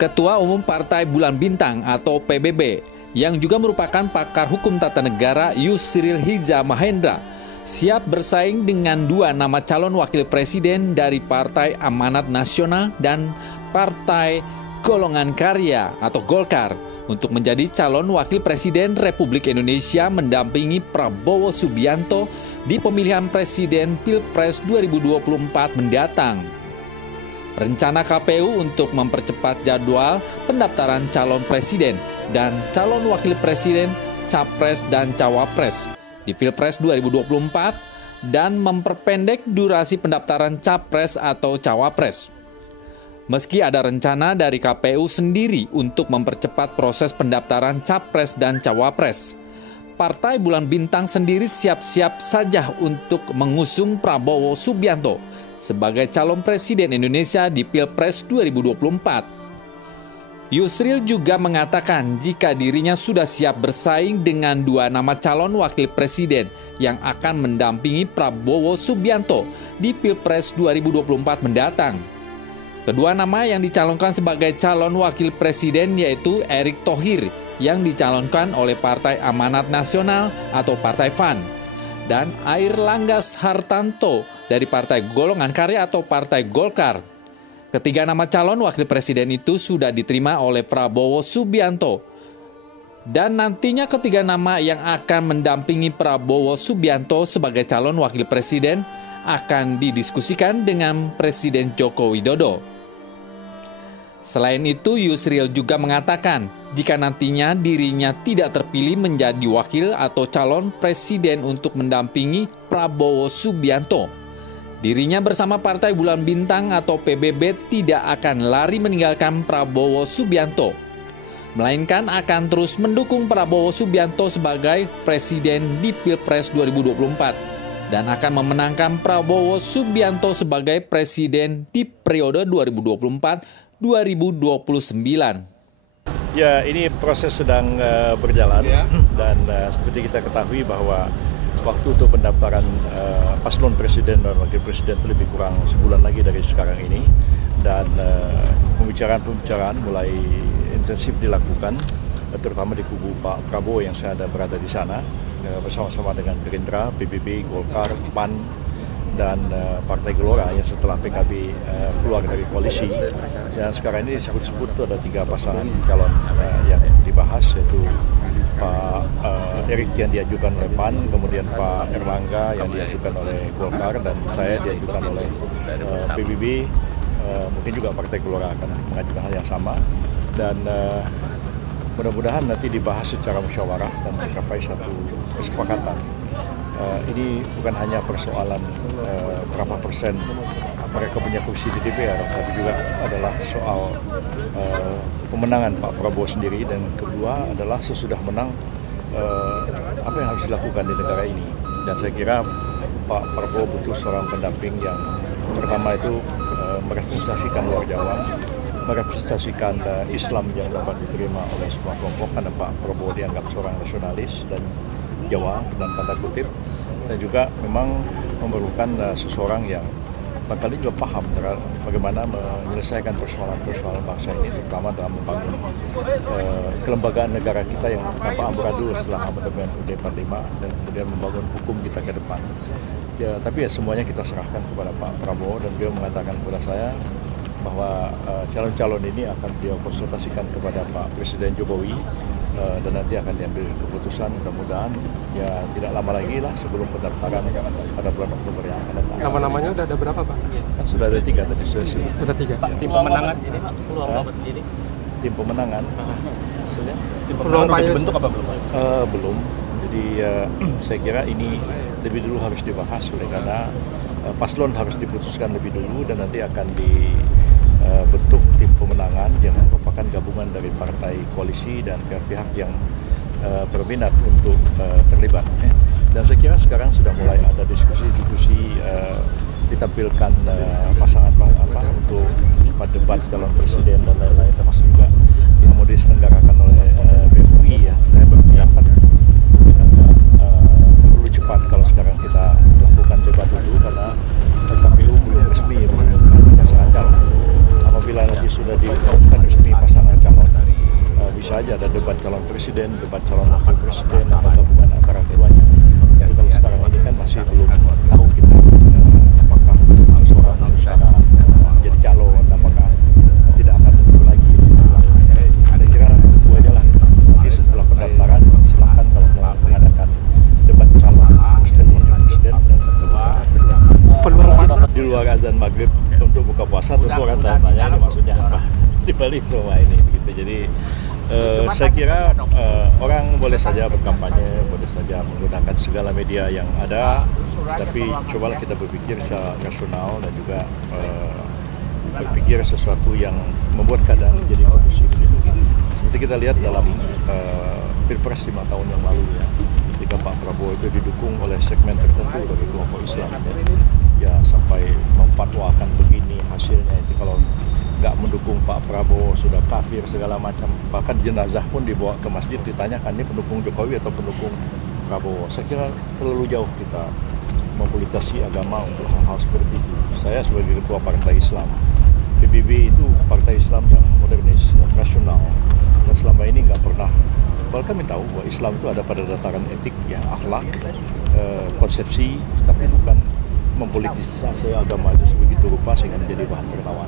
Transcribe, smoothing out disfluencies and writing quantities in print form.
Ketua Umum Partai Bulan Bintang atau PBB, yang juga merupakan pakar hukum tata negara Yusril Hiza Mahendra, siap bersaing dengan dua nama calon wakil presiden dari Partai Amanat Nasional dan Partai Golongan Karya atau Golkar untuk menjadi calon wakil presiden Republik Indonesia mendampingi Prabowo Subianto di pemilihan presiden Pilpres 2024 mendatang. Rencana KPU untuk mempercepat jadwal pendaftaran calon presiden dan calon wakil presiden, capres dan cawapres di Pilpres 2024 dan memperpendek durasi pendaftaran capres atau cawapres. Meski ada rencana dari KPU sendiri untuk mempercepat proses pendaftaran capres dan cawapres, Partai Bulan Bintang sendiri siap-siap saja untuk mengusung Prabowo Subianto sebagai calon presiden Indonesia di Pilpres 2024. Yusril juga mengatakan jika dirinya sudah siap bersaing dengan dua nama calon wakil presiden yang akan mendampingi Prabowo Subianto di Pilpres 2024 mendatang. Kedua nama yang dicalonkan sebagai calon wakil presiden yaitu Erick Thohir yang dicalonkan oleh Partai Amanat Nasional atau Partai PAN dan Airlangga Hartarto dari Partai Golongan Karya atau Partai Golkar. Ketiga nama calon wakil presiden itu sudah diterima oleh Prabowo Subianto. Dan nantinya ketiga nama yang akan mendampingi Prabowo Subianto sebagai calon wakil presiden akan didiskusikan dengan Presiden Joko Widodo. Selain itu, Yusril juga mengatakan jika nantinya dirinya tidak terpilih menjadi wakil atau calon presiden untuk mendampingi Prabowo Subianto, dirinya bersama Partai Bulan Bintang atau PBB tidak akan lari meninggalkan Prabowo Subianto, melainkan akan terus mendukung Prabowo Subianto sebagai presiden di Pilpres 2024 dan akan memenangkan Prabowo Subianto sebagai presiden di periode 2024-2029. Ya, ini proses sedang berjalan dan seperti kita ketahui bahwa waktu untuk pendaftaran paslon presiden dan wakil presiden itu lebih kurang sebulan lagi dari sekarang ini, dan pembicaraan mulai intensif dilakukan, terutama di kubu Pak Prabowo yang saya berada di sana bersama-sama dengan Gerindra, PBB, Golkar, PAN, dan Partai Gelora yang setelah PKB keluar dari koalisi. Dan sekarang ini disebut-sebut itu ada 3 pasangan calon yang dibahas, yaitu Pak Erick yang diajukan oleh PAN, kemudian Pak Airlangga yang diajukan oleh Golkar, dan saya diajukan oleh PBB. Mungkin juga Partai Gelora akan mengajukan hal yang sama, dan mudah-mudahan nanti dibahas secara musyawarah dan mencapai satu kesepakatan. Ini bukan hanya persoalan berapa persen mereka punya kursi di DPR, tapi juga adalah soal pemenangan Pak Prabowo sendiri, dan kedua adalah sesudah menang apa yang harus dilakukan di negara ini. Dan saya kira Pak Prabowo butuh seorang pendamping yang pertama itu merepresentasikan luar Jawa, merepresentasikan Islam yang dapat diterima oleh semua kelompok, karena Pak Prabowo dianggap seorang nasionalis dan Jawa dalam tanda kutip, dan juga memang memerlukan seseorang yang barangkali juga paham bagaimana menyelesaikan persoalan-persoalan bangsa ini, terutama dalam membangun kelembagaan negara kita yang nampak amburadul setelah amandemen UUD 45 dan kemudian membangun hukum kita ke depan. Ya, tapi ya semuanya kita serahkan kepada Pak Prabowo, dan beliau mengatakan kepada saya bahwa calon-calon ini akan beliau konsultasikan kepada Pak Presiden Jokowi, dan nanti akan diambil keputusan. Mudah-mudahan ya tidak lama lagi lah sebelum pendaftaran pada bulan Oktober yang akan datang. Nama-namanya udah ada berapa, Pak? Kan sudah ada 3 tadi sudah sebut. Sudah 3. Ya. Tim pemenangan ini peluang Bapak sendiri? Tim pemenangan? Maksudnya? Tim pemenangan udah dibentuk apa belum? Belum. Jadi saya kira ini lebih dulu harus dibahas, oleh karena paslon harus diputuskan lebih dulu, dan nanti akan dibentuk tim pemenangan yang merupakan gabungan dari partai koalisi dan pihak-pihak yang berminat untuk terlibat. Dan saya kira sekarang sudah mulai ada diskusi-diskusi ditampilkan pasangan untuk debat calon presiden dan lain-lain, termasuk juga yang mau diselenggarakan oleh BMUI. Ya, saya berpendapat perlu cepat kalau sekarang kita lakukan debat dulu, karena KPU belum resmi mengumumkan pasangan calon. Apabila nanti sudah diumumkan resmi pasangan presiden, debat calon wakil presiden, atau gabungan antara keduanya. Jadi kalau sekarang ini kan masih belum tahu kita apakah seorang misalnya jadi calon, apakah tidak akan tentu lagi. Saya kira itu aja lah. Nanti setelah pendaftaran silakan kalau mau mengadakan debat calon presiden dan di luar azan maghrib untuk buka puasa tentu orang tanya ini maksudnya apa di balik semua ini begitu. Jadi saya kira orang boleh saja berkampanye, boleh saja menggunakan segala media yang ada, tapi cobalah kita berpikir secara rasional dan juga berpikir sesuatu yang membuat keadaan menjadi kondusif. Seperti kita lihat dalam Pilpres 5 tahun yang lalu ya, ketika Pak Prabowo itu didukung oleh segmen tertentu dari kelompok Islam ya sampai memfatwakan begini hasilnya itu kalau nggak mendukung Pak Prabowo sudah kafir segala macam, bahkan jenazah pun dibawa ke masjid ditanyakan ini pendukung Jokowi atau pendukung Prabowo. Saya kira terlalu jauh kita mempolitisasi agama untuk hal-hal seperti itu. Saya sebagai ketua Partai Islam, PBB itu partai Islam yang modernis dan rasional dan selama ini nggak pernah, bahkan kami tahu bahwa Islam itu ada pada dataran etik ya, akhlak, konsepsi, tapi bukan mempolitisasi agama itu sebegitu rupa sehingga menjadi bahan tertawa.